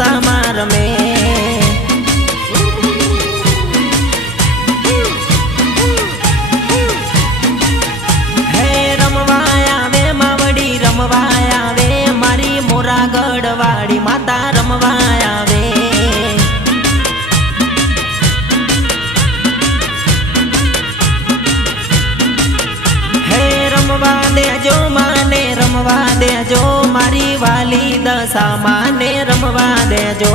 દશામાં રમે હે રમવા આવે માવડી રમવા આવે મારી મોરાગઢ વાળી માતા રમવા આવે હે રમવા દેજો, માને રમવા દેજો. વાલી દશા માને રમવા દેજો.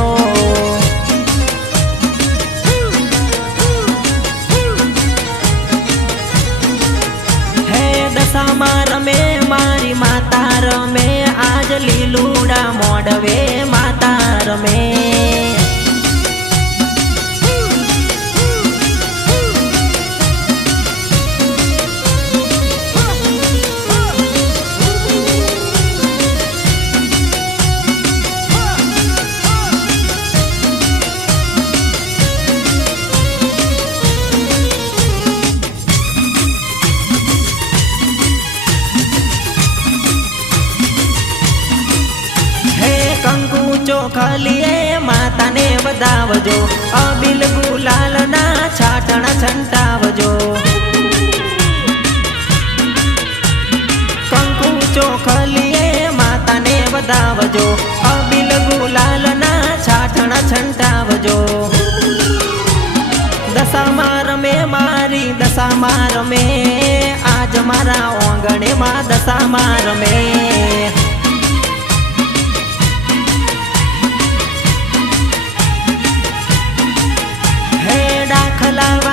હે દશામાં રમે મારી માતા રમે આજ લીલુડા મોડવે ચોખલીએ માતાને વધાવજો. અબિલ ગુલાલના છાટણ છંટાવજો. કંકુ ચોખલીએ માતાને વધાવજો. અબિલ ગુલાલના છાટણ છંટાવજો. દશામાં રમે મારી, દશામાં રમે. આજ મારા ઓંગણે માં દશામાં રમે.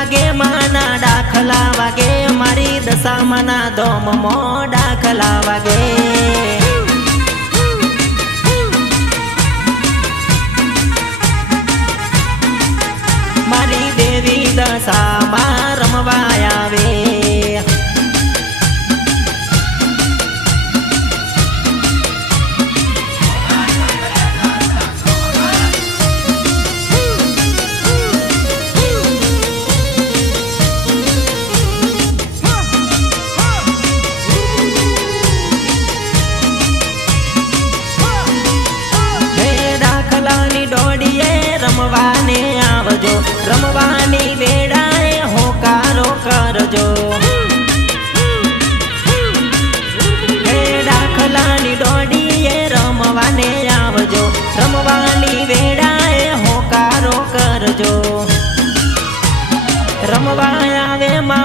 વાગે માના દાખલા વાગે મારી દશામાના દોમમો દાખલા વાગે.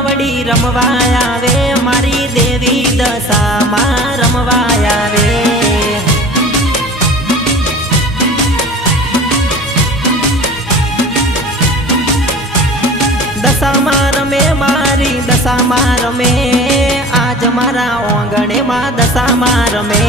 માવડી રમવા આવે મારી દેવી દશામાં રમવા આવે. દશામાં રમે, મારી દશામાં રમે. આજ મારા ઓંગણેમાં દશામાં રમે.